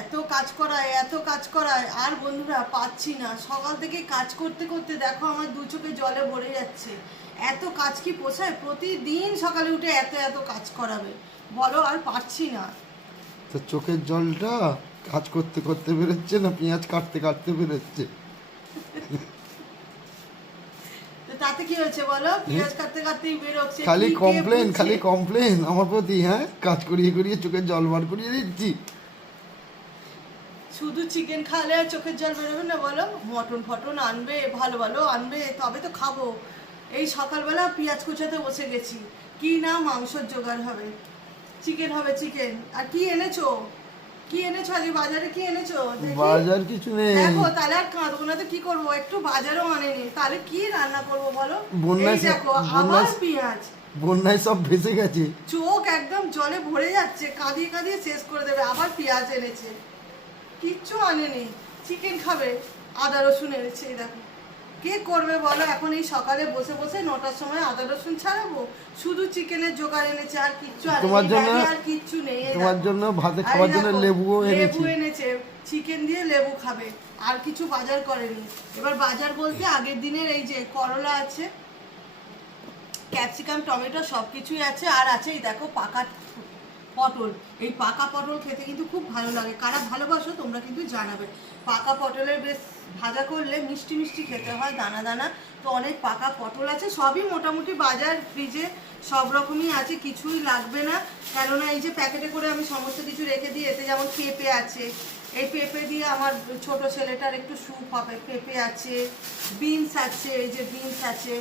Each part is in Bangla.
এত কাজ করায় এত কাজ করায় আর বন্ধুরা পাচ্ছি না। সকাল থেকে কাজ করতে করতে দেখো আমার দু চোখে জলে ভরে যাচ্ছে। এত কাজ কি পোষায়? প্রতিদিন সকালে উঠে এত এত কাজ করাবে। বলো আর পারছি না। তো চোখের জলটা কাজ করতে করতে বেরোচ্ছে না পেঁয়াজ কাটতে কাটতে বেরোচ্ছে? তো তাতে কি হয়েছে বলো? পেঁয়াজ কাটতে কাটতেই বেরোচ্ছে খালি কমপ্লেন খালি কমপ্লেন আমার প্রতি হ্যাঁ? কাজ করিয়ে করিয়ে চোখের জল বার করিয়ে দিচ্ছি? শুধু চিকেন খালে আর চোখের জল বেরোবে না বলো? মটন ফটন আনবে ভালো ভালো আনবে তবে তো খাব। এই সকালবেলা পেঁয়াজ কুচাতে বসে গেছি। কি না মাংসর জোগাড় হবে? চিকেন হবে চিকেন আর কি এনেছো? কি এনেছো আজকে বাজারে কি এনেছো? বাজার কিছু নেই। দেখো তাহলে আর কাঁদবো না তো কি করব? একটু বাজারও আনেনি। তাহলে কি রান্না করব বলো? বন্যায় এই দেখো আবার পেঁয়াজ। বন্যায় সব ভেসে গেছে। চোখ একদম জলে ভরে যাচ্ছে। কাঁদিয়ে কাঁদিয়ে শেষ করে দেবে। আবার পেঁয়াজ এনেছে। কিচ্ছু আনেনি। চিকেন খাবে আদা রসুন এনেছে দেখো। কে করবে বলো? এখন এই সকালে বসে বসে নটার সময় আদা রসুন ছাড়াবো? শুধু চিকেনের জোগাড় এনেছে আর কিচ্ছু তোমার জন্য- আর কিচ্ছু নেই তোমার জন্য ভাতে খাওয়ার জন্য দেখো, লেবুও লেবু এনেছে চিকেন দিয়ে লেবু খাবে আর কিছু বাজার করেনি। এবার বাজার বলতে আগের দিনের এই যে করলা আছে ক্যাপসিকাম টমেটো সব কিছুই আছে আর আছে এই দেখো পাকা পটল। এই পাকা পটল খেতে কিন্তু খুব ভালো লাগে। কারা ভালোবাসো তোমরা কিন্তু জানাবে। পাকা পটলের বেশ ভাজা করলে মিষ্টি মিষ্টি খেতে হয়, দানা দানা। তো অনেক পাকা পটল আছে। সবই মোটামুটি বাজার ফ্রিজে সব রকমই আছে, কিছুই লাগবে না। কেননা এই যে প্যাকেটে করে আমি সমস্ত কিছু রেখে দিই এতে যেমন পেঁপে আছে, এই পেঁপে দিয়ে আমার ছোট ছেলেটার একটু স্যুপ হবে। পেঁপে আছে বিনস আছে, এই যে বিনস আছে।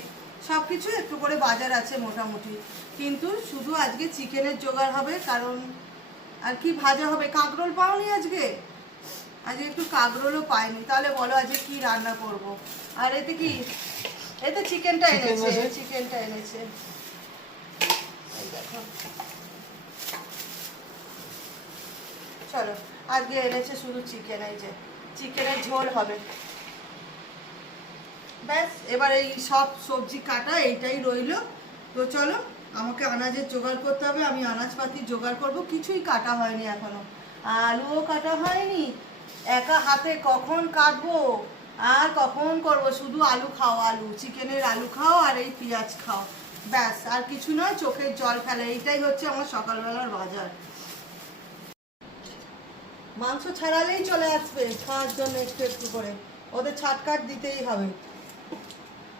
সব কিছু একটু করে বাজার আছে মোটামুটি। কিন্তু শুধু আজকে চিকেনের জোগাড় হবে কারণ আর কি ভাজা হবে? কাঁকরোল পাওনি আজকে? আজকে একটু কাঁকরোলও পাইনি। তাহলে বলো আজকে কি রান্না করব? আর এতে কি? এতে চিকেনটা এনেছে চিকেনটা এনেছে। চলো আজকে এনেছে শুধু চিকেন এই যে। চিকেনের ঝোল হবে। ব্যাস, এবার এই সব সবজি কাটা, এইটাই রইল। তো চলো, আমাকে আনাজের জোগাড় করতে হবে, আমি আনাজপাতি জোগাড় করব। কিছুই কাটা হয়নি এখনও। আলুও কাটা হয়নি। একা হাতে কখন কাটবো? আর কখন করব? শুধু আলু খাও, আলু। চিকেনের আলু খাও আর এই পেঁয়াজ খাও। ব্যাস, আর কিছু নয়, চোখের জল ফেলে। এইটাই হচ্ছে আমার সকালবেলার বাজার। মাংস ছাড়ালেই চলে আসবে, খাওয়ার জন্য একটু একটু করে। ওদের ছাটকাট দিতেই হবে।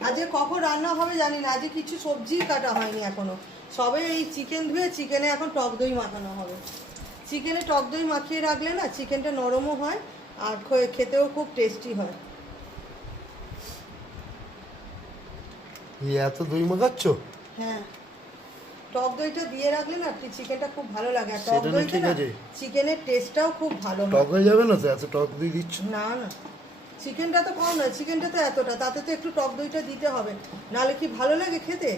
আজকে কখন রান্না হবে জানি না আজকে কিছু সবজিই কাটা হয়নি এখনও। সবে এই চিকেন ধুয়ে চিকেনে এখন টক দই মাখানো হবে। চিকেনে টক দই মাখিয়ে রাখলে না চিকেনটা নরমও হয় আর খেতেও খুব টেস্টি হয়। এত দই মাখাচ্ছ? হ্যাঁ। টক দইটা দিয়ে রাখলে না চিকেনটা খুব ভালো লাগে। আর টক দইটা। চিকেনের টেস্টটাও খুব ভালো টক হয়ে যাবে না তো? এত টক দই দিচ্ছ? না না। চিকেনটা তো কম নয় চিকেনটা তো এতটা। তাতে তো একটু টক দইটা দিতে হবে। নাহলে কি ভালো লাগে খেতে?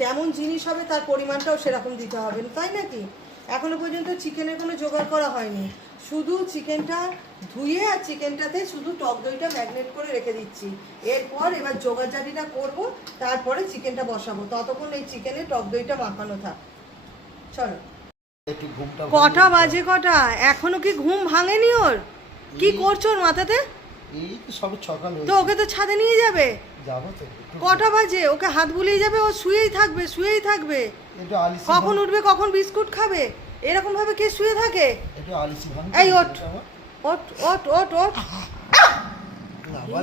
যেমন জিনিস হবে তার পরিমাণটাও সেরকম দিতে হবে। তাই নাকি? এখনও পর্যন্ত চিকেনের কোনো জোগাড় করা হয়নি। শুধু চিকেনটা ধুয়ে আর চিকেনটাতে শুধু টক দইটা ম্যাগনেট করে রেখে দিচ্ছি। এরপর এবার জোগাড়জাটিটা করব তারপরে চিকেনটা বসাবো। ততক্ষণ এই চিকেনে টক দইটা মাখানো থাক। চলো। কটা বাজে কটা? এখনও কি ঘুম ভাঙেনি ওর? কি করছ ওর মাথাতে? এই তো সব সকাল তো ওকে তো ছাদে নিয়ে যাবে? যাব তো। কটা বাজে? ওকে হাত বুলিয়ে যাবে? ও শুয়েই থাকবে শুয়েই থাকবে। একটু আলিসি কখন উঠবে কখন বিস্কুট খাবে? এরকম ভাবে কে শুয়ে থাকে? একটু আলিসি ভাঙ এই ওঠ।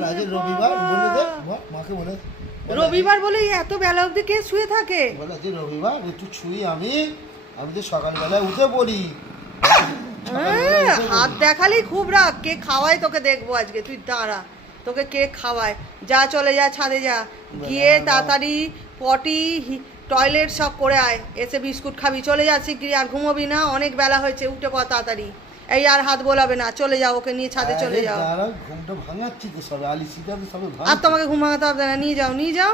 আজ রবিবার বলে দে। মাকে বলে রবিবার বলে এত বেলা অবধি কে শুয়ে থাকে? বল রবিবার একটু ছুঁই আমি। আমি তো সকালবেলায় উঠে পড়ি। হ্যাঁ, হাত দেখালেই খুব রাগ। কে খাওয়ায় তোকে দেখব আজকে? তুই দাঁড়া। তোকে কে খাওয়ায়? যা চলে যা ছাদে যা। গিয়ে তাড়াতাড়ি পটি টয়লেট সব করে আয়। এসে বিস্কুট খাবি। চলে যা শিগগিরি আর ঘুমোবি না। অনেক বেলা হয়েছে। উঠে পড় তাড়াতাড়ি। এই আর হাত বোলাবে না। চলে যাও ওকে নিয়ে ছাদে চলে যাও। ঘুমটা ভাঙাচ্ছি তো সবে। তো সবে ভাঙ আর তোমাকে ঘুমাতে হবে না। নিয়ে যাও নিয়ে যাও।